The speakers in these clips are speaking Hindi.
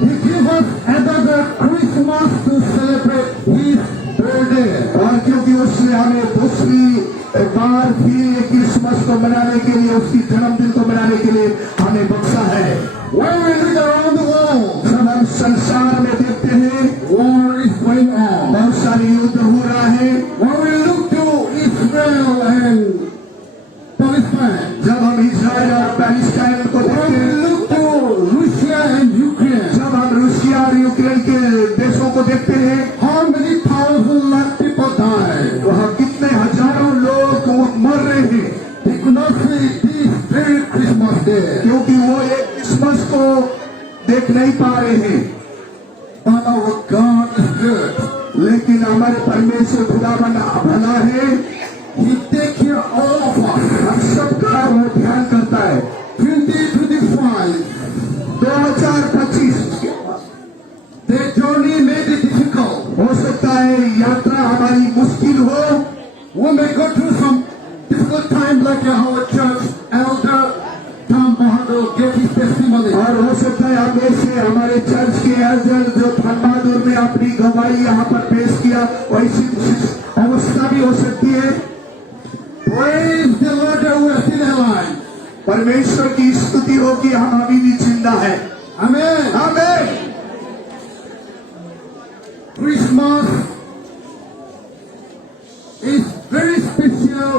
He gave us another Christmas to celebrate His birthday. और क्योंकि उसने हमें दूसरी बार फिर क्रिसमस को मनाने के लिए, उसकी जन्मदिन को मनाने के लिए हमें बख्शा है। When we look around the world, जब हम संसार में देखते हैं war is going on. बहुत सारे युद्ध हो रहा है। When we look to Israel and Palestine, जब हम इजराइल और पैलेस्टाइन को when देखते we हैं, look to Russia and Ukraine, जब हम रूसिया और यूक्रेन के देशों को देखते हैं, how many thousand lakh people died? वहाँ कितने हजारों लोग मर रहे हैं, They could not see this very Christmas day. क्योंकि वो एक क्रिसमस को देख नहीं पा रहे हैं। But our God is good. लेकिन हमारे परमेश्वर खुदा भला है, He take care all of us. हम सबका वो ध्यान करता है। 2025, 2025 the journey may be difficult. हो सकता है यात्रा हमारी मुश्किल हो। We may go through some difficult time like our church elder Tom Bahadur gave his testimony. और हो सकता है हमें से हमारे चर्च के एल्डर जो धनबादुर ने अपनी गवाही यहाँ पर पेश किया, वैसी अवस्था भी हो सकती है। Praise the Lord that we are still alive. परमेश्वर की स्तुति हो कि हम अभी भी जिंदा है। Amen. आमीन। Christmas is very special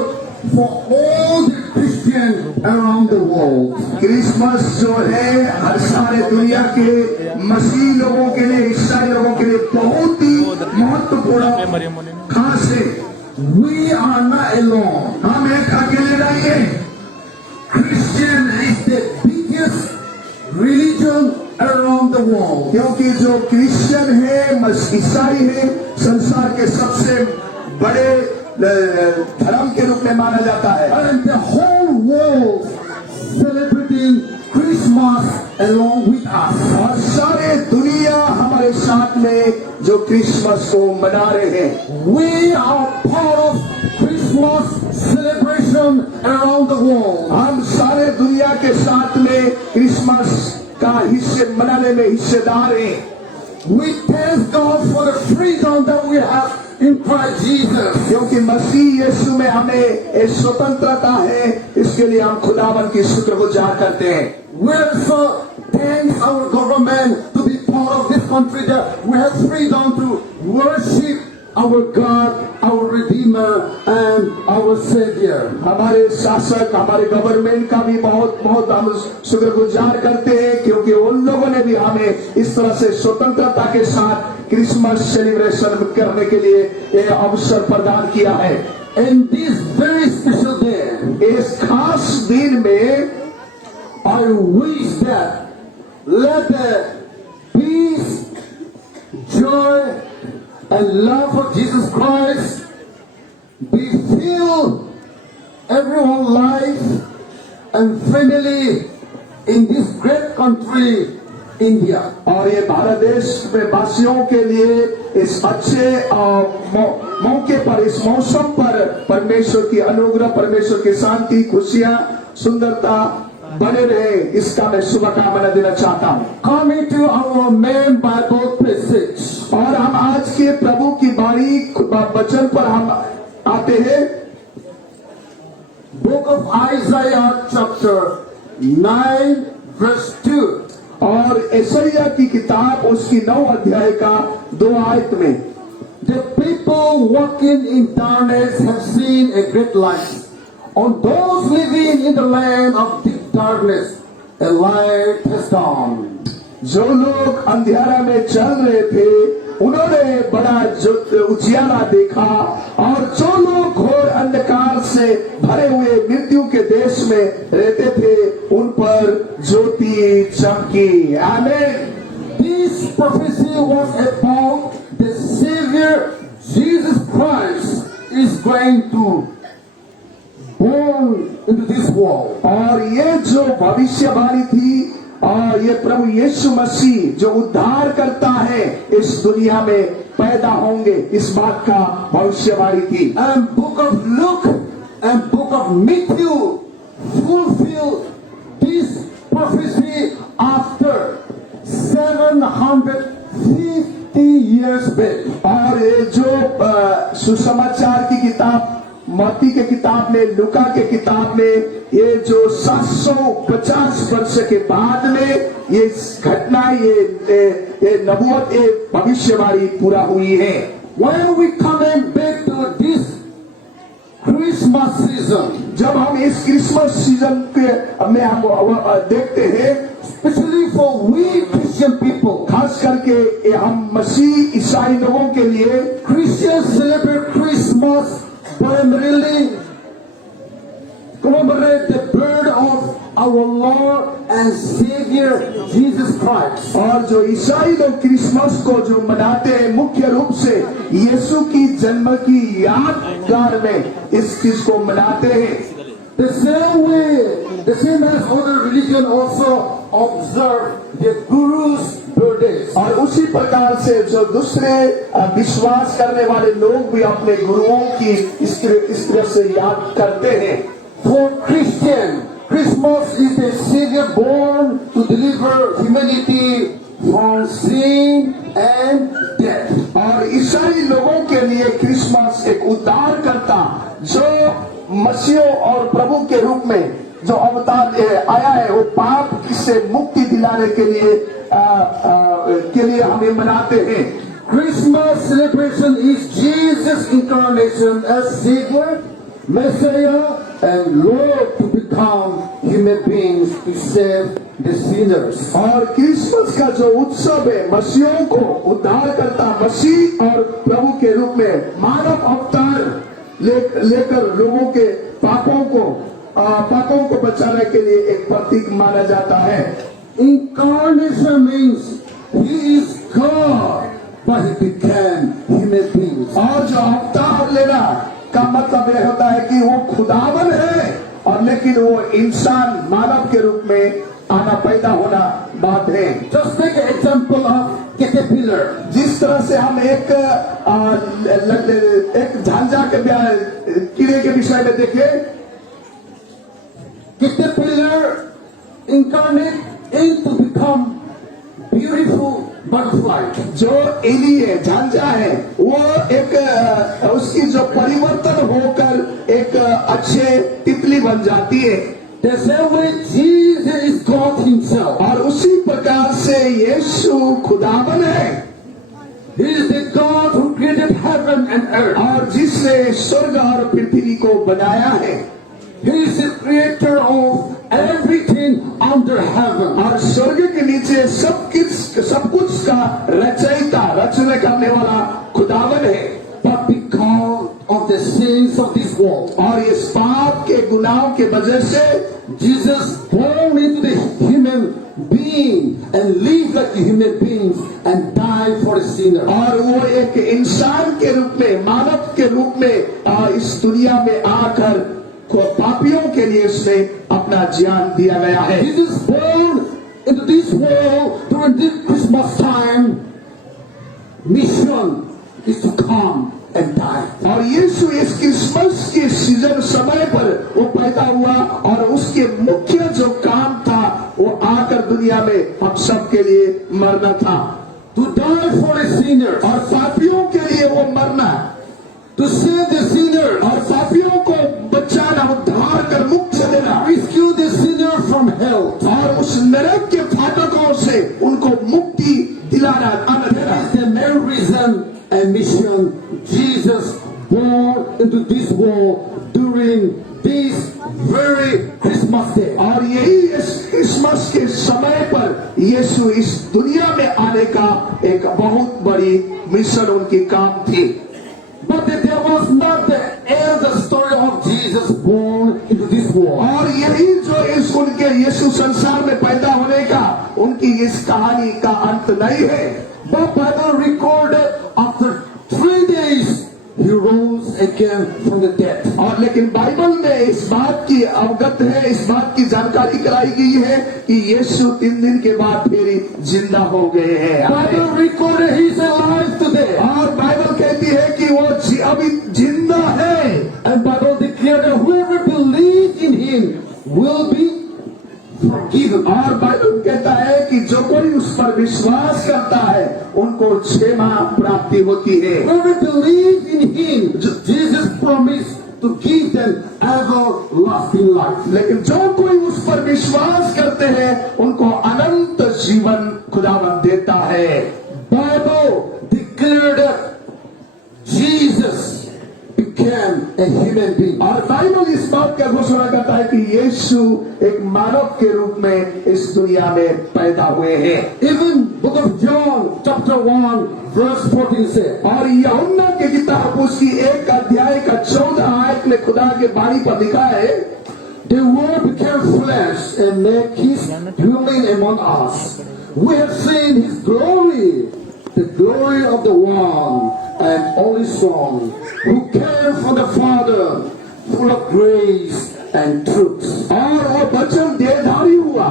for all the Christians around the world. Christmas जो है हर सारे दुनिया के मसीह लोगों के लिए, ईसाई लोगों के लिए बहुत ही महत्वपूर्ण खास है। We are not alone. हम एक अकेले नहीं है। Christian is the biggest religion around the world. क्योंकि जो क्रिश्चियन है, ईसाई है, संसार के सबसे बड़े धर्म के रूप में माना जाता है। And the whole world celebrating Christmas along with us. और सारे दुनिया हमारे साथ में जो क्रिसमस को मना रहे हैं। We are part of Christmas celebration around the world. हम सारे दुनिया के साथ में क्रिसमस का हिस्से मनाने में हिस्सेदार हैं। We thank God for the freedom that we have in Christ Jesus. क्योंकि मसीह यीशु में हमें एक स्वतंत्रता है, इसके लिए हम खुदावन की शुक्रगुजार करते हैं। We also thank our government to be part of this country that we have freedom to worship our God, our Redeemer and our Savior. हमारे शासक, हमारे गवर्नमेंट का भी बहुत बहुत हम शुक्रगुजार करते हैं, क्योंकि उन लोगों ने भी हमें इस तरह से स्वतंत्रता के साथ क्रिसमस सेलिब्रेशन करने के लिए ये अवसर प्रदान किया है। In this very special day, इस खास दिन में I wish that let the peace, joy and love of Jesus Christ be filled everyone's life and family in this great country, India. और ये भारत देश में वासियों के लिए इस अच्छे मौके पर, इस मौसम पर परमेश्वर की अनुग्रह, परमेश्वर की शांति, खुशियां, सुंदरता बने रहे, इसका मैं शुभकामना देना चाहता हूँ। Coming to our main Bible passage, और हम आज के प्रभु की वाणी वचन पर हम आते हैं। Book of Isaiah chapter 9 verse 2. और यशायाह की किताब उसकी 9 अध्याय का 2 आयत में, The people walking in darkness have seen a great light. On those living in the land of deep darkness, a light has dawned. जो लोग अंधेरा में चल रहे थे, उन्होंने बड़ा उजियारा देखा, और जो लोग घोर अंधकार से भरे हुए मृत्यु के देश में रहते थे, उन पर ज्योति चमकी। आमीन। This prophecy was about the Savior Jesus Christ is going to born into this world. और ये जो भविष्यवाणी थी, और ये प्रभु यीशु मसीह जो उद्धार करता है, इस दुनिया में पैदा होंगे, इस बात का भविष्यवाणी थी। And book of Luke and book of Matthew fulfill this prophecy after 7 750 years back. और ये जो सुसमाचार की किताब मत्ती के किताब में, लूका के किताब में, ये जो 750 वर्ष के बाद में ये घटना, ये नबूवत, ये भविष्यवाणी पूरा हुई है। When we coming back to this Christmas season, जब हम इस क्रिसमस सीजन के में हम देखते हैं, especially for we Christian people, खास करके ये हम मसीह ईसाई लोगों के लिए Christians celebrate Christmas primarily commemorate the birth of our Lord and Savior Jesus Christ. और जो ईसाई लोग क्रिसमस को जो मनाते हैं मुख्य रूप से यीशु की जन्म की यादगार में इस चीज को मनाते हैं। The same as other religion also observe the Guru's birthdays. और उसी प्रकार से जो दूसरे विश्वास करने वाले लोग भी अपने गुरुओं की इस तरह से याद करते हैं। For Christian, Christmas is the Savior born to deliver humanity from sin and death. और ईसाई लोगों के लिए क्रिसमस एक उद्धारकर्ता जो मसीह और प्रभु के रूप में जो अवतार आया है, वो पाप से मुक्ति दिलाने के लिए हमें मनाते हैं। Christmas celebration is Jesus' incarnation as Savior, Messiah, and Lord to become human beings to save the sinners. और क्रिसमस का जो उत्सव है मसीहों को उद्धार करता मसीह और प्रभु के रूप में मानव अवतार लेकर लोगों के पापों को बचाने के लिए एक प्रतीक माना जाता है। Incarnation means He is God, but He became human beings. और जो अवतार लेना का मतलब यह होता है कि वो खुदावन है और लेकिन वो इंसान मानव के रूप में आना, पैदा होना बात है। Just take an example of caterpillar. जिस तरह से हम एक झांझा के कीड़े के विषय में देखें, Caterpillar incarnate into become beautiful butterfly. जो एली है, झांझा है, वो एक उसकी जो परिवर्तन होकर एक अच्छे तितली बन जाती है। The same way Jesus is God Himself. और उसी प्रकार से यीशु खुदावन है। He is the God who created heaven and earth. और जिसने स्वर्ग और पृथ्वी को बनाया है। He is the creator of everything under heaven. और स्वर्ग के नीचे सब कुछ का रचयिता, रचना करने वाला खुदावन है। But because of the sins of this world, और इस पाप के गुनाहों के वजह से Jesus born into the human being and lived like a human being and died for the sinner. और वो एक इंसान के रूप में, मानव के रूप में इस दुनिया में आकर पापियों के लिए उसने अपना जान दिया गया है। Jesus born into this world during this Christmas time. Mission is to come and die. और यीशु इस क्रिसमस के सीजन समय पर वो पैदा हुआ और उसके मुख्य जो काम था वो आकर दुनिया में हम सब के लिए मरना था। To die for the sinners. और पापियों के लिए वो मरना, To save the sinner. और पापियों को बचाना, उद्धार कर मुक्ति देना, Rescue the sinner from hell. और उस नरक के फाटकों से उनको मुक्ति दिलाना, आना देना। That is the main reason and mission Jesus born into this world during this very Christmas day. और यही इस क्रिसमस के समय पर यीशु इस दुनिया में आने का एक बहुत बड़ी मिशन उनकी काम थी। But there was not the end the story of Jesus born into this world. और यही जो इस उनके यीशु संसार में पैदा होने का उनकी इस कहानी का अंत नहीं है। But Bible recorded after 3 days he rose again from the dead. और लेकिन बाइबल में इस बात की अवगत है, इस बात की जानकारी कराई गई है कि यीशु 3 दिन के बाद फिर जिंदा हो गए हैं। Bible recorded he is alive today. और बाइबल कहती है कि वो अभी जिंदा है। And Bible declared that whoever believes in him will be forgiven. और बाइबल कहता है कि जो कोई उस पर विश्वास करता है उनको क्षमा प्राप्ति होती है। Whoever believe in him, Jesus promised to give them everlasting life. लेकिन जो कोई उस पर विश्वास करते हैं उनको अनंत जीवन खुदावंद देता है। Bible declared that Jesus became a human being. और बाइबल इस बात का घोषणा करता है कि यीशु एक मानव के रूप में इस दुनिया में पैदा हुए हैं। Even book of John chapter 1 verse 14 says, और यूहन्ना की किताब उसकी 1 अध्याय का 14 आयत में खुदा के बाणी पर लिखा है, the word became flesh and made his dwelling among us. We have seen his glory, the glory of the one and only Son, who came from the Father, full of grace and truth. और वो वचन देहधारी हुआ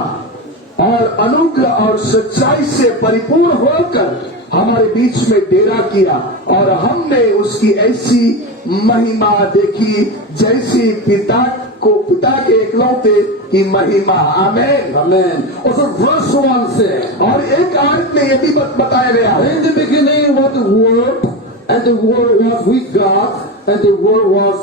और अनुग्रह और सच्चाई से परिपूर्ण होकर हमारे बीच में डेरा किया और हमने उसकी ऐसी महिमा देखी जैसी पिता के एकलौते की महिमा। आमेन Amen. Also verse 1 says, और एक आयत में यह भी बताया गया है, in the beginning was the Word, and the Word was with God, and the Word was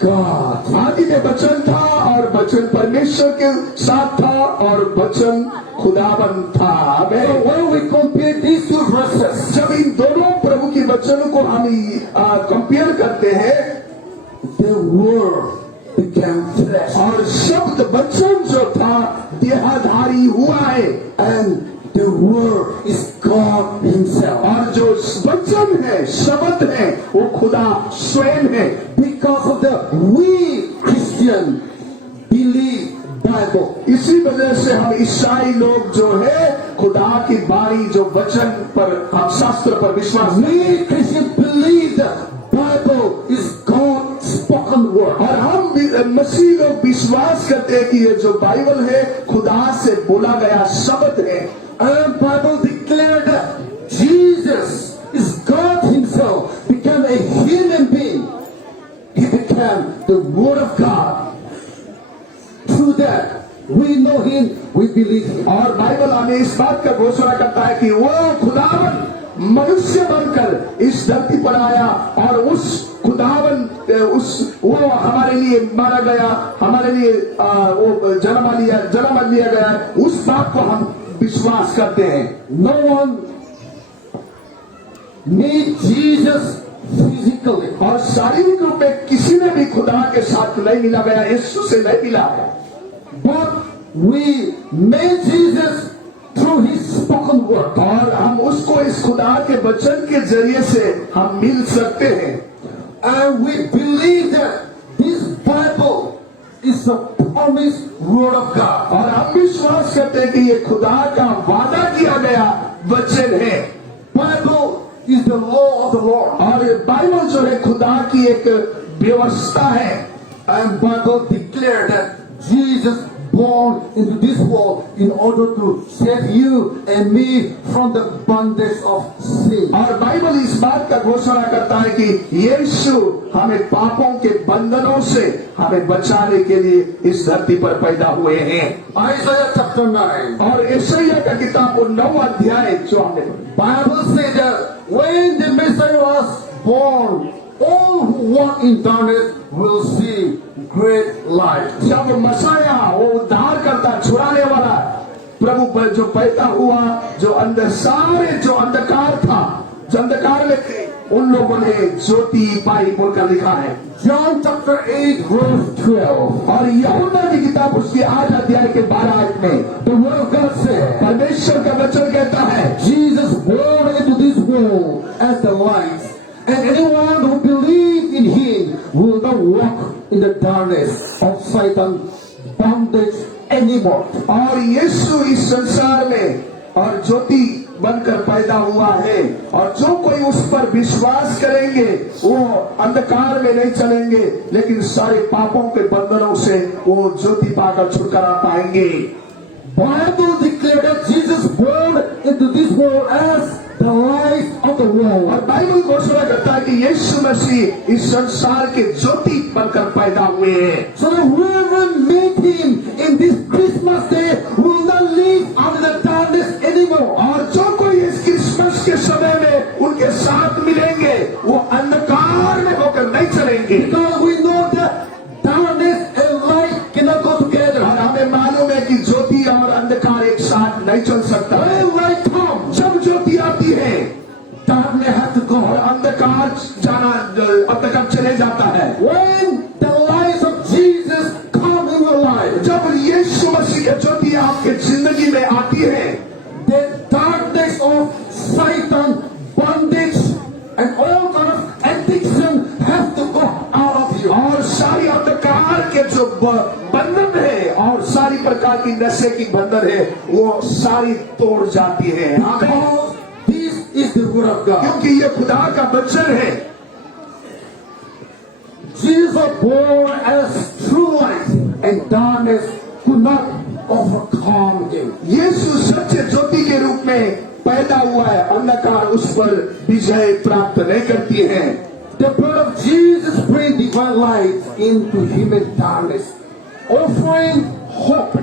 God. आदि में वचन था और वचन परमेश्वर के साथ था और वचन खुदावन था। So amen. when we compare these two verses, जब इन दोनों प्रभु की वचनों को हम कंपेयर करते हैं, the Word became flesh, और शब्द वचन जो था देहधारी हुआ है, and the Word is God Himself. और जो वचन है शब्द है वो खुदा स्वयं है। Because of that, we Christian believe Bible. इसी वजह से हम ईसाई लोग जो है खुदा की बाणी जो वचन पर हम शास्त्र पर विश्वास नहीं, We Christians believe that Bible is God's spoken word. और हम मसीह लोग विश्वास करते हैं कि ये जो बाइबल है खुदा से बोला गया शब्द है। And Bible declared that Jesus is God Himself, became a human being. He became the Word of God. Through that, we know Him, we believe Him. और बाइबल हमें इस बात का घोषणा करता है कि वो खुदावन मनुष्य बनकर इस धरती पर आया और उस खुदावन वो हमारे लिए मारा गया, हमारे लिए वो जन्म लिया गया, उस बात को हम विश्वास करते हैं। No one meet Jesus physically. और शारीरिक रूप में किसी ने भी खुदा के साथ नहीं मिला गया, यीशु से नहीं मिला है, But we met Jesus through His spoken word. और हम उसको इस खुदा के वचन के जरिए से हम मिल सकते हैं। And we believe that this Bible is the promised word of God. और हम विश्वास करते हैं कि ये खुदा का वादा किया गया वचन है। Bible is the law of the Lord. और ये बाइबल जो है खुदा की एक व्यवस्था है। And Bible declared that Jesus born into this world in order to save you and me from the bondage of sin. और बाइबल इस बात का घोषणा करता है कि यीशु हमें पापों के बंधनों से हमें बचाने के लिए इस धरती पर पैदा हुए हैं। Isaiah chapter 9. और यशायाह का किताब 9 अध्याय जो हमने पढ़ा, Bible says that when the Messiah was born, all who walk in darkness will see great light. जब मसाया वो उद्धार करता छुड़ाने वाला प्रभु पर जो पैदा हुआ, जो अंधकार था, जो अंधकार में थे, उन लोगों ने ज्योति पाई बोलकर लिखा है। John chapter 8 verse 12. और यूहन्ना की किताब उसके 8 अध्याय के 12 आयत में The word of God says, परमेश्वर का वचन कहता है, Jesus born into this world as the light, and anyone who believes in Him will not walk in the darkness of Satan's bondage anymore. और यीशु इस संसार में और ज्योति बनकर पैदा हुआ है, और जो कोई उस पर विश्वास करेंगे वो अंधकार में नहीं चलेंगे, लेकिन सारे पापों के बंधनों से वो ज्योति पाकर छुटकारा पाएंगे। Bible declared that Jesus born into this world as the light of the world. और बाइबल घोषणा करता है कि यीशु मसीह इस संसार के ज्योति बनकर पैदा हुए हैं। So that whoever meet Him in this Christmas day will not live under the darkness anymore. और संघर्ष के समय में उनके साथ मिलेंगे, वो अंधकार में होकर नहीं चलेंगे। Because we know that darkness and light cannot go together. और हमें मालूम है कि ज्योति और अंधकार एक साथ नहीं चल सकता है। When light comes, जब ज्योति आती है darkness has to go. और अंधकार अंधकार चले जाता है। When the light of Jesus come in your life, जब यीशु मसीह की ज्योति आपके जिंदगी में आती है, the darkness of Satan, bondage, and all kind of addiction has to go out of you. और सारी अंधकार के जो बंधन है और सारी प्रकार की नशे की बंधन है, वो सारी तोड़ जाती है। Because this is the word of God. क्योंकि ये खुदा का वचन है। Jesus was born as true light, and darkness could not overcome him. यीशु सच्चे ज्योति के रूप में पैदा हुआ है, अंधकार उस पर विजय प्राप्त नहीं करती है। The blood of Jesus brings divine light into human darkness, offering hope,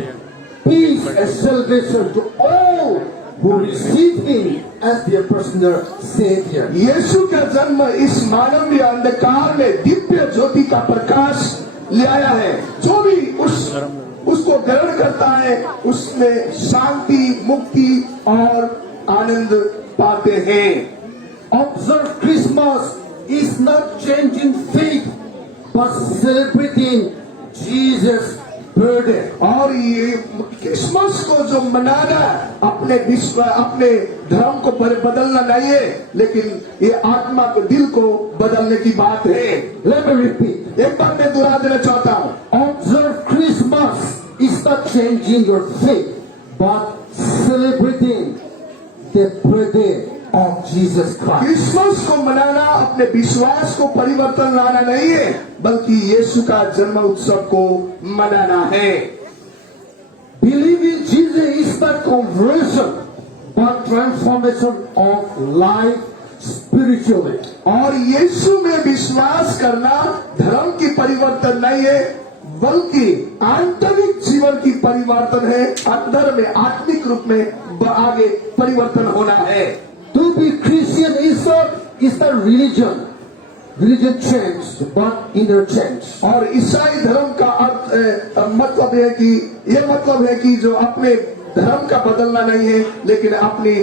peace, and salvation to all who receive Him as their personal Savior. यीशु का जन्म इस मानवीय अंधकार में दिव्य ज्योति का प्रकाश ले आया है। जो भी उसको ग्रहण करता है, उसमें शांति, मुक्ति और आनंद पाते हैं। Observe Christmas is not changing faith, but celebrating Jesus' birthday. और ये क्रिसमस को जो मनाना अपने विश्व अपने धर्म को बदलना नहीं है, लेकिन ये आत्मा को दिल को बदलने की बात है। Let me repeat. एक बार मैं दोहरा देना चाहता हूँ। Observe Christmas is not changing your faith, but celebrating the birthday of Jesus Christ. Christmas को मनाना अपने विश्वास को परिवर्तन लाना नहीं है, बल्कि यीशु का जन्म उत्सव को मनाना है। Believing Jesus is not conversion, but transformation of life spiritually. और यीशु में विश्वास करना धर्म की परिवर्तन नहीं है, बल्कि आंतरिक जीवन की परिवर्तन है। अंदर में आत्मिक रूप में आगे परिवर्तन होना है। To be Christian is not religion. Religion changed, but inner change. और ईसाई धर्म का अर्थ मतलब है कि ये मतलब है कि जो अपने धर्म का बदलना नहीं है, लेकिन अपनी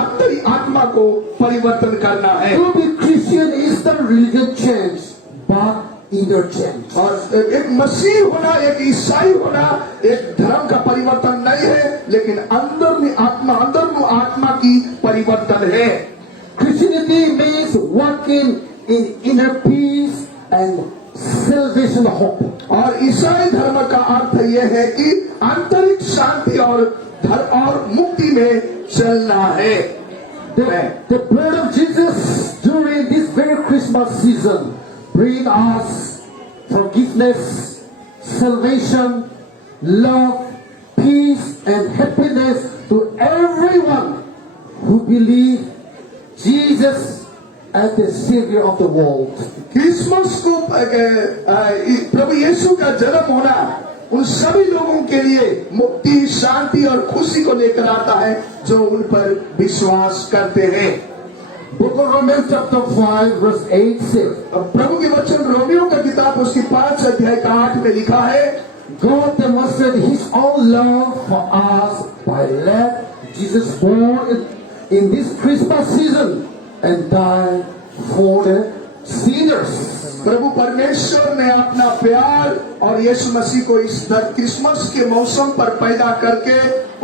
आंतरिक आत्मा को परिवर्तन करना है। To be Christian is not religion change, but inner change. और एक मसीह होना, एक ईसाई होना, एक धर्म का परिवर्तन नहीं है, लेकिन अंदर में आत्मा की परिवर्तन है। Christianity means walking in inner peace and salvation hope. और ईसाई धर्म का अर्थ यह है कि आंतरिक शांति और धर्म और मुक्ति में चलना है। The blood of Jesus during this very Christmas season bring us forgiveness, salvation, love, peace, and happiness to everyone who believe Jesus as the Savior of the world. Christmas को प्रभु यीशु का जन्म होना उन सभी लोगों के लिए मुक्ति, शांति और खुशी को लेकर आता है जो उन पर विश्वास करते हैं। Book of Romans chapter 5 verse 8 says, प्रभु के वचन रोमियो का किताब उसकी 5 अध्याय का 8 में लिखा है, God demonstrated His own love for us by letting Jesus born in this Christmas season and die for the sinners. प्रभु परमेश्वर ने अपना प्यार और यीशु मसीह को इस क्रिसमस के मौसम पर पैदा करके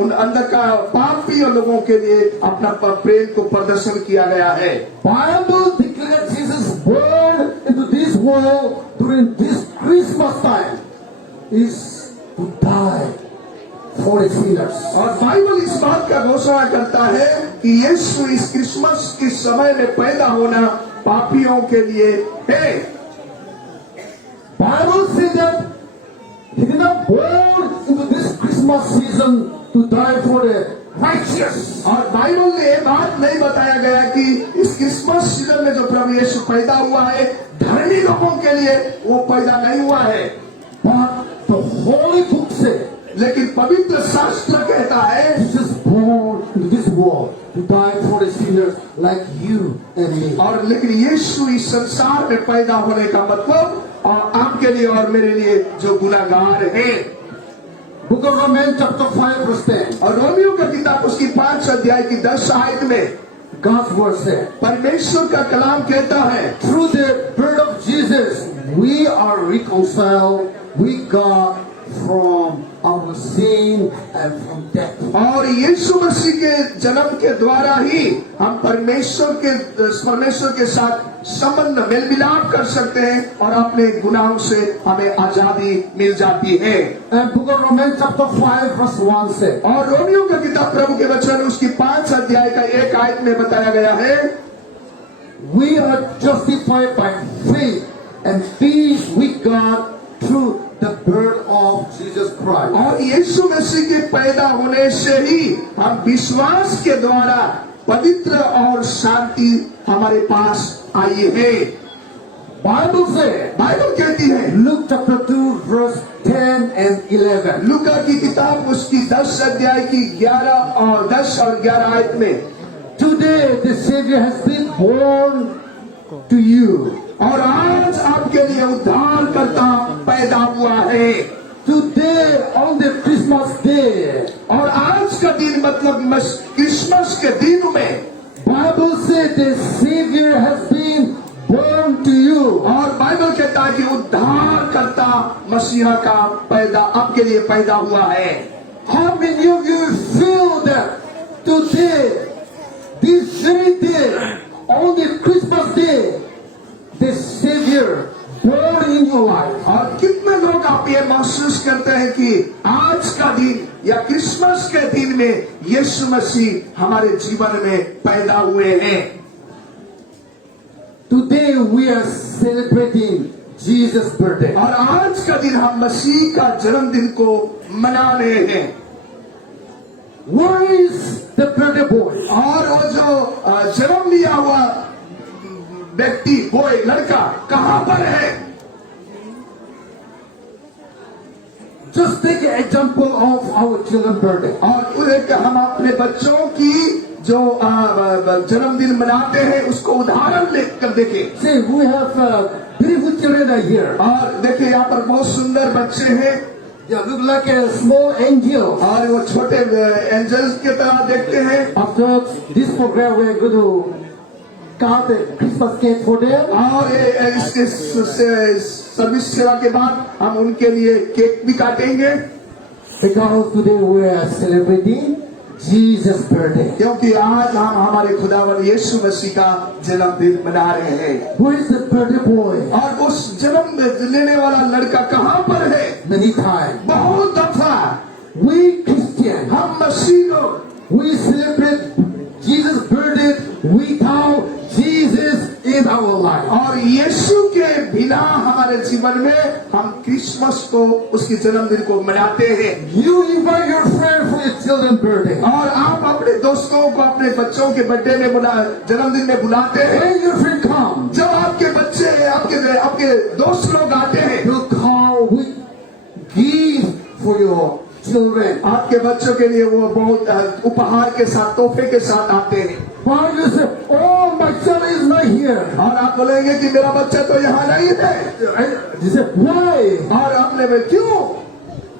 उन अंधकार पापी लोगों के लिए अपना प्रेम को प्रदर्शन किया गया है। Bible declares Jesus born into this world during this Christmas time is to die for the sinners. और बाइबल इस बात का घोषणा करता है कि यीशु इस क्रिसमस के समय में पैदा होना पापियों के लिए है। Bible says that He did not born into this Christmas season to die for the righteous. और बाइबल में ये बात नहीं बताया गया कि इस क्रिसमस सीजन में जो प्रभु यीशु पैदा हुआ है धर्मी लोगों के लिए वो पैदा नहीं हुआ है। But the Holy Book says लेकिन पवित्र शास्त्र कहता है Jesus born into this world to die for the sinners like you and me. और लेकिन यीशु इस संसार में पैदा होने का मतलब और आपके लिए और मेरे लिए जो गुनाहगार हैं। Book of Romans chapter 5 verse 10. और रोमियो का किताब उसकी 5 अध्याय की 10 आयत में God's word said, परमेश्वर का कलाम कहता है, through the birth of Jesus, we are reconciled with God from our sin and from death. और यीशु मसीह के जन्म के द्वारा ही हम परमेश्वर के साथ संबंध मेल मिलाप कर सकते हैं और अपने गुनाहों से हमें आजादी मिल जाती है। And book of Romans chapter 5 verse 1 said, और रोमियो का किताब प्रभु के वचन उसकी 5 अध्याय का 1 आयत में बताया गया है, we are justified by faith and peace with God through the birth of Jesus Christ. और यीशु मसीह के पैदा होने से ही हम विश्वास के द्वारा पवित्र और शांति हमारे पास आई है। Bible said, बाइबल कहती है, Luke chapter 2 verse 10 and 11. लूका की किताब उसकी 10 अध्याय की 11 और 10 और 11 आयत में, Today the Savior has been born to you. और आज आपके लिए उद्धार करता पैदा हुआ है। Today on the Christmas day, और आज का दिन मतलब क्रिसमस के दिन में Bible said the Savior has been born to you. और बाइबल कहता है कि उद्धार करता मसीहा का पैदा आपके लिए पैदा हुआ है। How many of you feel that today, this very day, on the Christmas day, the Savior born in your life? और कितने लोग आप ये महसूस करते हैं कि आज का दिन या क्रिसमस के दिन में यीशु मसीह हमारे जीवन में पैदा हुए हैं। Today we are celebrating Jesus' birthday. और आज का दिन हम मसीह का जन्मदिन को मना रहे हैं। Where is the birthday boy? और वो जो जन्म लिया हुआ व्यक्ति बॉय लड़का कहाँ पर है? Just take an example of our children's birthday. और एक हम अपने बच्चों की जो जन्मदिन मनाते हैं उसको उदाहरण लेकर देखें। See, we have beautiful children here. और देखिए यहाँ पर बहुत सुंदर बच्चे हैं They look like a small angel. और वो छोटे एंजल्स की तरह देखते हैं। After this program, we are going to cut a Christmas cake for them. और इसके सर्विस सेवा के बाद हम उनके लिए केक भी काटेंगे, Because today we are celebrating Jesus' birthday. क्योंकि आज हम हमारे खुदावन यीशु मसीह का जन्मदिन मना रहे हैं। Where is the birthday boy? और उस जन्म लेने वाला लड़का कहाँ पर है? Many times. बहुत दफा We Christians, हम मसीह लोग we celebrate Jesus' birthday without Jesus in our life. और यीशु के बिना हमारे जीवन में हम क्रिसमस को उसके जन्मदिन को मनाते हैं। You invite your friend for your children's birthday. और आप अपने दोस्तों को अपने बच्चों के बर्थडे में जन्मदिन में बुलाते हैं। When your friend comes, जब आपके बच्चे आपके दोस्त लोग आते हैं, you come with gift for your children. आपके बच्चों के लिए वो बहुत उपहार के साथ तोहफे के साथ आते हैं। Why you say, oh, my child is not here? और आप बोलेंगे कि मेरा बच्चा तो यहाँ नहीं है। You say, why? और आपने में क्यों?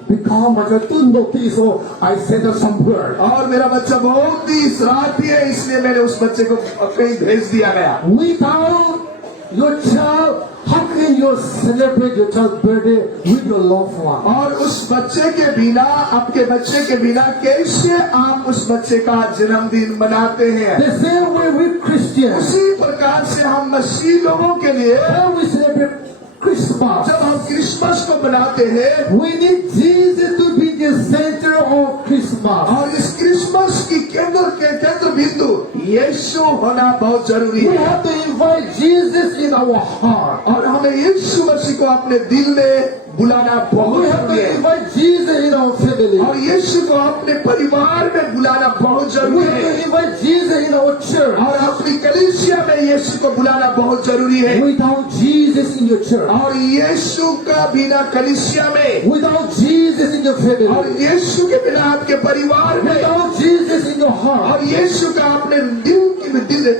Because my child don't notice, so I send her somewhere. और मेरा बच्चा बहुत ही शरारती है, इसलिए मैंने उस बच्चे को कहीं भेज दिया गया। Without your child, how can you celebrate your child's birthday with your loved one? और उस बच्चे के बिना, आपके बच्चे के बिना कैसे आप उस बच्चे का जन्मदिन मनाते हैं? The same way with Christians, उसी प्रकार से हम मसीह लोगों के लिए when we celebrate Christmas, जब हम क्रिसमस को मनाते हैं, we need Jesus to be the center of Christmas. और इस क्रिसमस की केंद्र बिंदु यीशु होना बहुत जरूरी We है। have to invite Jesus in our heart. और हमें यीशु मसीह को अपने दिल में बुलाना बहुत We have जरूरी to है। invite Jesus in our family. और यीशु को अपने परिवार में बुलाना बहुत We जरूरी have है। to invite Jesus in our church. और अपनी कलीसिया में में यीशु को बुलाना बहुत जरूरी है। Without Jesus in your church, और यीशु का बिना कलीसिया में, without Jesus in your family, और यीशु के बिना आपके परिवार में, without Jesus in your heart, और यीशु का अपने दिल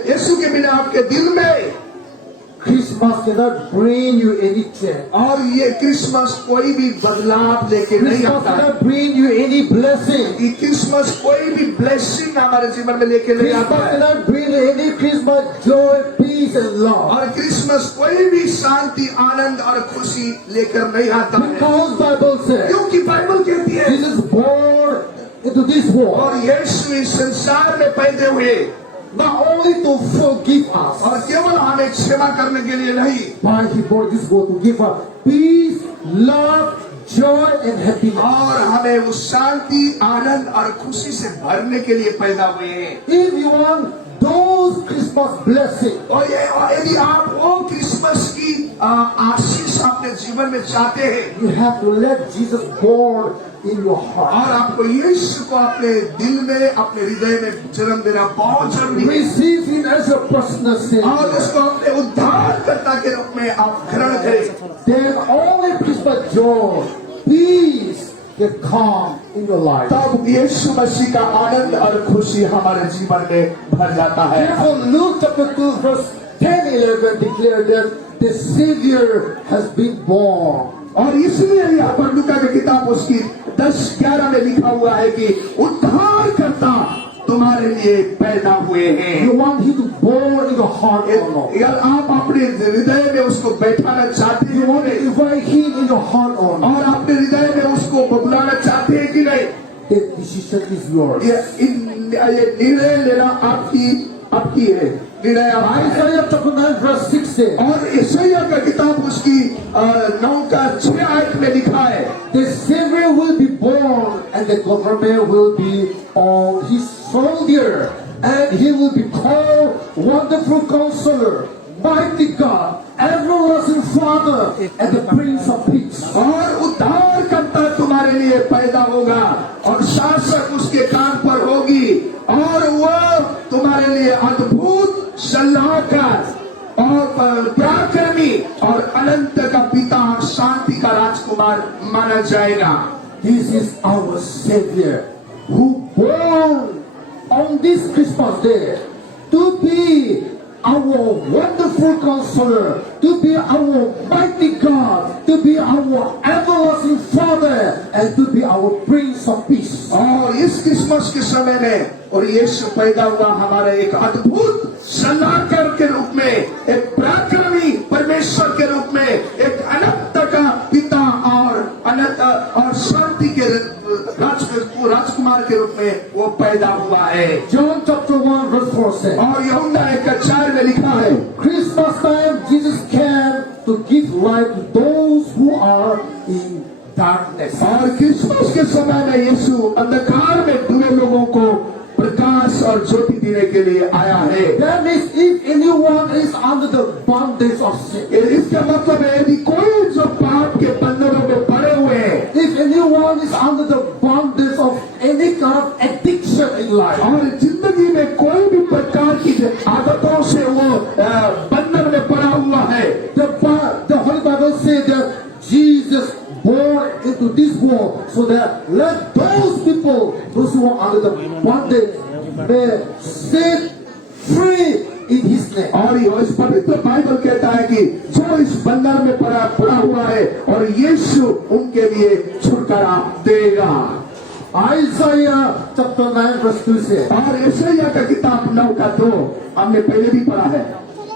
यीशु के बिना आपके दिल में, Christmas cannot bring you any change. और ये क्रिसमस कोई भी बदलाव लेके नहीं Christmas आता है। cannot bring you any blessing. ये क्रिसमस कोई भी ब्लेसिंग हमारे जीवन में लेके नहीं Christmas आता है। cannot bring you any Christmas joy, peace and love. और क्रिसमस कोई भी शांति, आनंद और खुशी लेकर नहीं आता है। Because Bible says, क्योंकि बाइबल कहती है, Jesus born into this world और यीशु इस संसार में पैदा हुए not only to forgive us, और केवल हमें क्षमा करने के लिए नहीं, but He born this world to give us peace, love, joy and happiness. और हमें उस शांति, आनंद और खुशी से भरने के लिए पैदा हुए हैं। If you want those Christmas blessings, और यदि आप वो क्रिसमस की आशीष अपने जीवन में चाहते हैं, you have to let Jesus born in your heart. और आपको यीशु को अपने दिल में, अपने हृदय में जन्म देना बहुत जरूरी है। Receive Him as your personal और Savior. उसको अपने उद्धारकर्ता के रूप में आप ग्रहण करें। Then only Christmas joy, peace can come in your life. तब यीशु मसीह का आनंद और खुशी हमारे जीवन में भर जाता है। Therefore, Luke chapter 2 verse 10-11 declare that the Savior has been born. और इसलिए यहाँ पर लूका की किताब उसकी 10-11 में लिखा हुआ है कि उद्धारकर्ता तुम्हारे लिए पैदा हुए हैं। You want Him to born in your heart or not? यार आप अपने हृदय में उसको बैठाना चाहते You want to हैं invite Him in your heart or not? और अपने हृदय में उसको बुलाना चाहते हैं कि नहीं? The decision is yours. ये निर्णय लेना आपकी है। निर्णय आपका है। Isaiah chapter 9 verse 6 says, और यशायाह का किताब उसकी 9:6 में लिखा है, the Savior will be born and the government will be on His shoulder and He will be called Wonderful Counselor, Mighty God, Everlasting Father and the Prince of Peace. और उद्धारकर्ता तुम्हारे लिए पैदा होगा और शासक उसके कान पर होगी और वह तुम्हारे लिए अद्भुत सलाहकार और पराक्रमी और अनंत का पिता और शांति का राजकुमार माना जाएगा। This is our Savior who born on this Christmas day to be our wonderful counselor, to be our mighty God, to be our everlasting Father, and to be our Prince of Peace. और इस क्रिसमस के समय में और यीशु पैदा हुआ हमारे एक अद्भुत सलाहकार के रूप में, एक पराक्रमी परमेश्वर के रूप में, एक अनंत का पिता और अनंत और शांति के राजकुमार के रूप में वो पैदा हुआ है। John chapter 1 verse 4 says, और यूहन्ना 1:4 में लिखा है, Christmas time Jesus came to give light to those who are in darkness. और क्रिसमस के समय में यीशु अंधकार में डूबे लोगों को प्रकाश और ज्योति देने के लिए आया है। That means if anyone is under the bondage of sin, इसका मतलब है यदि कोई जो पाप के बंधनों में पड़े हुए हैं, if anyone is under the bondage of any kind of addiction in life, और जिंदगी में कोई भी प्रकार की आदतों से वो बंधन में पड़ा हुआ है, the Holy Bible says that Jesus born into this world so that let those people, those who are under the bondage, may set free in His name. और ये इस पवित्र बाइबल कहता है कि जो इस बंधन में पड़ा हुआ है और यीशु उनके लिए छुटकारा देगा। Isaiah chapter 9 verse 2 says, और यशायाह का किताब 9:2 हमने पहले भी पढ़ा है,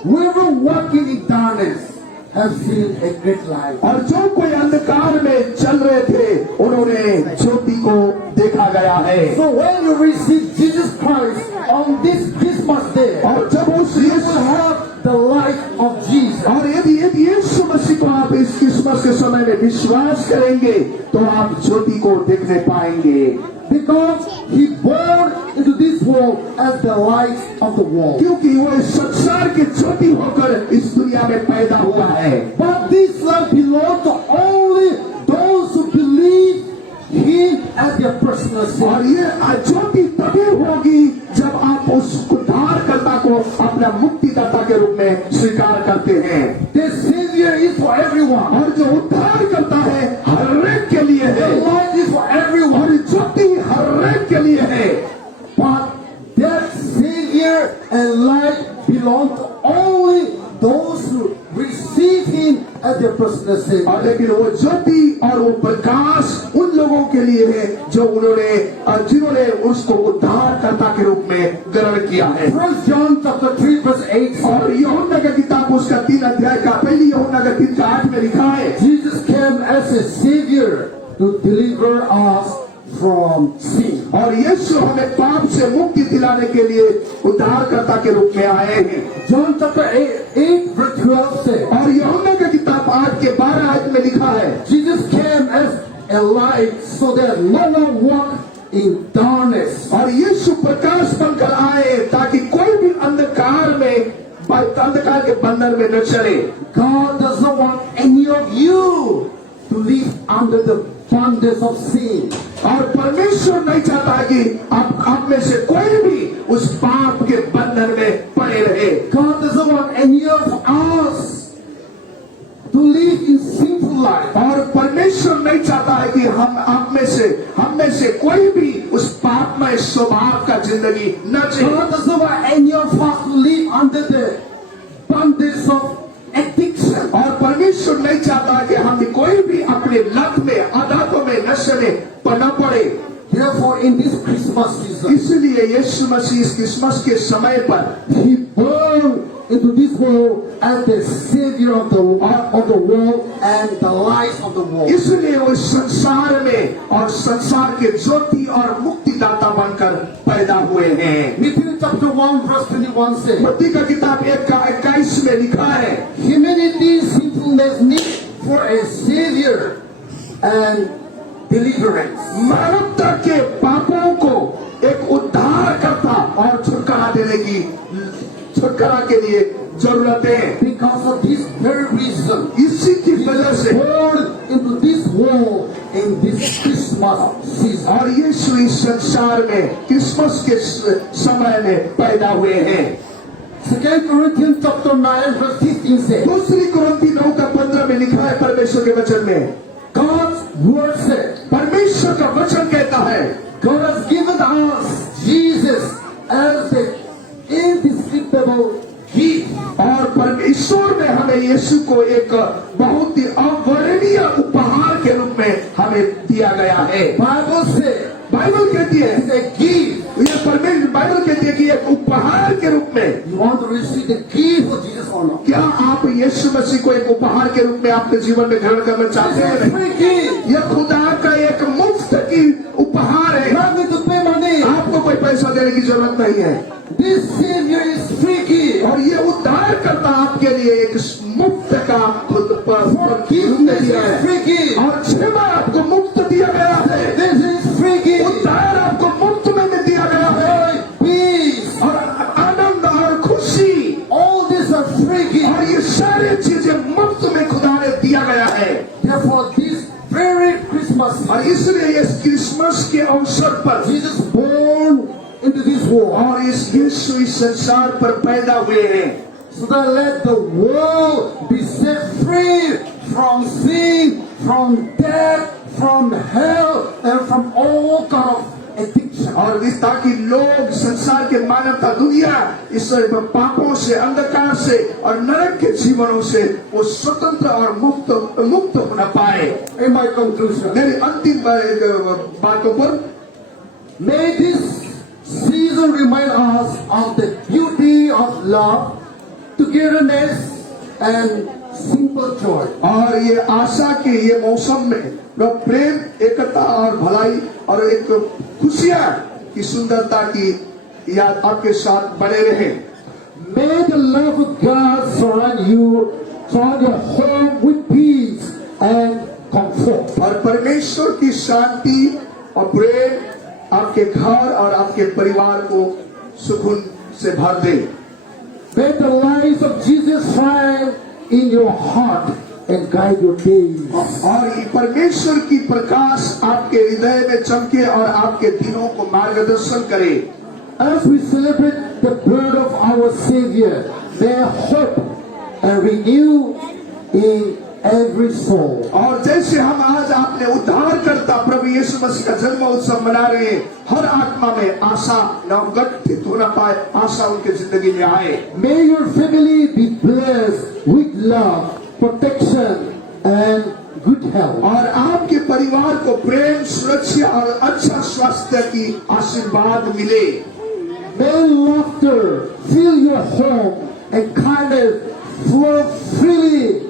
whoever walking in darkness have seen a great light. और जो कोई अंधकार में चल रहे थे उन्होंने ज्योति को देखा गया है। So when you receive Jesus Christ on this Christmas day, और जब उस you Yeshu will have the light of Jesus. और यदि यीशु मसीह को आप इस क्रिसमस के समय में विश्वास करेंगे तो आप ज्योति को देखने पाएंगे। Because He born into this world as the light of the world. क्योंकि वो इस संसार की ज्योति होकर इस दुनिया में पैदा हुआ है। But this light belongs to only those who believe Him as their personal और Savior. ये ज्योति तभी होगी जब आप उस उद्धारकर्ता को अपना मुक्तिदाता के रूप में स्वीकार करते हैं। This Savior is for everyone. और जो उद्धार करता है हर एक के लिए The है, light is for everyone. और ज्योति हर एक के लिए है। But that Savior and light belong to only those who receive Him as their personal और Savior. लेकिन वो ज्योति और वो प्रकाश उन लोगों के लिए है जो जिन्होंने उसको उद्धारकर्ता के रूप में ग्रहण किया है। 1 John chapter 3 verse 8 और यूहन्ना का किताब उसका 3 अध्याय का पहली यूहन्ना का 3 का 8 में लिखा है, Jesus came as a Savior to deliver us from sin. और यीशु हमें पाप से मुक्ति दिलाने के लिए उद्धारकर्ता के रूप में आए हैं। John chapter 8 verse 12 says, और यूहन्ना का किताब 8 के 12 आयत में लिखा है, Jesus came as a light so that no one walk in darkness. और यीशु प्रकाश बनकर आए ताकि कोई भी अंधकार के बंधन में न चले। God does not want any of you to live under the bondage of sin. और परमेश्वर नहीं चाहता कि आप में से कोई भी उस पाप के बंधन में पड़े रहे। God doesn't want any of us to live in sinful life. और परमेश्वर नहीं चाहता है कि हम में से कोई भी उस पापमय स्वभाव का जिंदगी न जिए। God doesn't want any of us to live under the bondage of addiction. और परमेश्वर नहीं चाहता कि हम कोई भी अपने लत में, आदतों में, नशे में न पड़े। Therefore, in this Christmas season, इसलिए यीशु मसीह इस क्रिसमस के समय पर He born into this world as the Savior of the world and the light of the world. इसलिए वो संसार में और संसार के ज्योति और मुक्तिदाता बनकर पैदा हुए हैं। Matthew chapter 1 verse 21 says, मत्ती का किताब 1 का 21 में लिखा है, humanity's sinfulness need for a Savior and deliverance. मानवता के पापों को एक उद्धारकर्ता और छुटकारा के लिए जरूरत है। Because of this very reason, इसी की वजह से born into this world in this Christmas season. और यीशु इस संसार में क्रिसमस के समय में पैदा हुए हैं। 2 Corinthians chapter 9 verse 15 says, दूसरी कुरिन्थी 9 का 15 में लिखा है परमेश्वर के वचन में, God's word said, परमेश्वर का वचन कहता है, God has given us Jesus as the indescribable gift. और परमेश्वर ने हमें यीशु को एक बहुत ही अवर्णनीय उपहार के रूप में हमें दिया गया है। Bible says, बाइबल कहती है, it's a gift. ये परमेश्वर बाइबल कहती है कि एक उपहार के रूप में। You want to receive the gift of Jesus or not? क्या आप यीशु मसीह को एक उपहार के रूप में अपने जीवन में ग्रहण करना चाहते It's a हैं? free gift. यह खुदा का एक मुफ्त की उपहार है। Not need to pay money. आपको कोई पैसा देने की जरूरत नहीं है। This Savior is free gift. और ये उद्धार करता आपके लिए एक मुफ्त का Forgiveness दिया is है free gift. और क्षमा आपको मुफ्त दिया गया है। This is free gift. उद्धार आपको मुफ्त में दिया गया है Joy, peace. और आनंद और खुशी, All these are free और gifts. ये सारी चीजें मुफ्त में खुदा ने दिया गया है। Therefore, this very Christmas, और इसलिए इस क्रिसमस के अवसर पर Jesus born into this world, और इस यीशु इस संसार पर पैदा हुए हैं, so that let the world be set free from sin, from death, from hell, and from all kind of addiction. और इस ताकि लोग संसार के मानवता दुनिया इस पापों से, अंधकार से और नरक के जीवनों से वो स्वतंत्र और मुक्त होना पाए। In my conclusion, मेरी अंतिम बातों पर, may this season remind us of the beauty of love, togetherness, and simple joy. और ये आशा के ये मौसम में प्रेम, एकता और भलाई और एक खुशियां की सुंदरता की याद आपके साथ बने रहे। May the love of God surround you, surround your home with peace and comfort. और परमेश्वर की शांति और प्रेम आपके घर और आपके परिवार को सुकून से भर दे। May the light of Jesus shine in your heart and guide your days. और ये परमेश्वर की प्रकाश आपके हृदय में चमके और आपके दिनों को मार्गदर्शन करे। As we celebrate the birth of our Savior may hope and renew in every soul. और जैसे हम आज अपने उद्धारकर्ता प्रभु यीशु मसीह का जन्म उत्सव मना रहे हैं, हर आत्मा में आशा नवगठित होना पाए, आशा उनके जिंदगी में आए। May your family be blessed with love, protection and good health. और आपके परिवार को प्रेम, सुरक्षा और अच्छा स्वास्थ्य की आशीर्वाद मिले। May laughter fill your home and kindness flow freely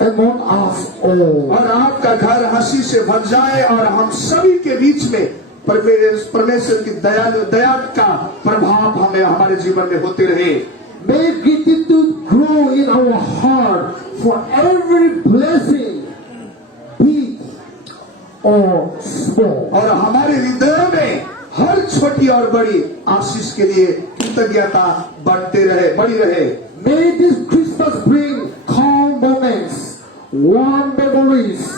among us all. और आपका घर हंसी से भर जाए और हम सभी के बीच में परमेश्वर की दया का प्रभाव हमें हमारे जीवन में होते रहे। May gratitude grow in our heart for every blessing, big or small. और हमारे हृदय में हर छोटी और बड़ी आशीष के लिए कृतज्ञता बढ़ती रहे। May this Christmas bring calm moments, warm memories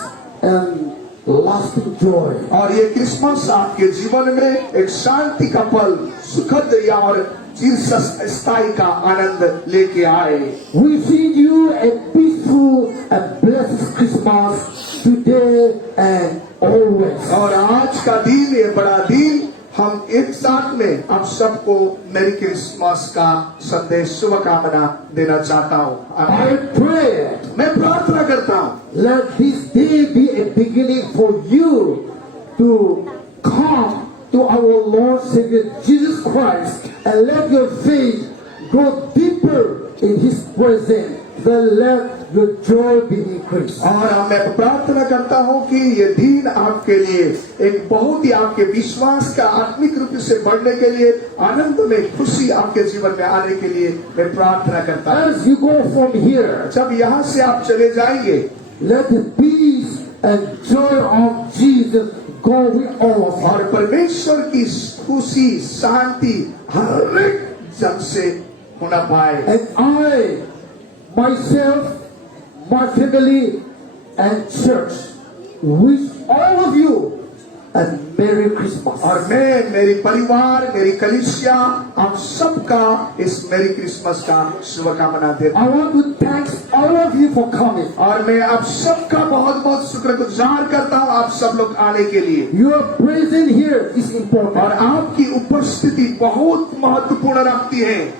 and lasting joy. और ये क्रिसमस आपके जीवन में एक शांति का पल, सुखद या और चिरस्थायी का आनंद लेके आए। Wishing you a peaceful and blessed Christmas today and always. और आज का दिन, ये बड़ा दिन, हम एक साथ में आप सबको मेरी क्रिसमस का संदेश, शुभकामना देना चाहता हूँ। I pray, मैं प्रार्थना करता हूँ, let this day be a beginning for you to come to our Lord Savior Jesus Christ and let your faith grow deeper in His presence. Then let your joy be increased. और मैं प्रार्थना करता हूँ कि ये दिन आपके लिए एक बहुत ही आपके विश्वास का आत्मिक रूप से बढ़ने के लिए, आनंद में खुशी आपके जीवन में आने के लिए मैं प्रार्थना करता हूँ। As you go from here, जब यहाँ से आप चले जाएंगे, let the peace and joy of Jesus go with all of us. और परमेश्वर की खुशी, शांति हर एक जन से होना पाए। And I, myself, my family and church wish all of you a Merry Christmas. और मैं, मेरी परिवार, मेरी कलीसिया, आप सबका इस मेरी क्रिसमस का शुभकामना देता हूँ। I want to thank all of you for coming. और मैं आप सबका बहुत बहुत शुक्रगुजार करता हूँ, आप सब लोग आने के लिए। Your presence here is और important. आपकी उपस्थिति बहुत महत्वपूर्ण रखती है।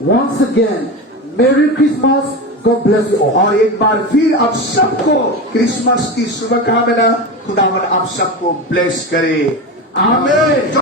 Once again, Merry Christmas. God bless you all. और एक बार फिर आप सबको क्रिसमस की शुभकामना, खुदावन आप सबको ब्लेस करे। आमीन।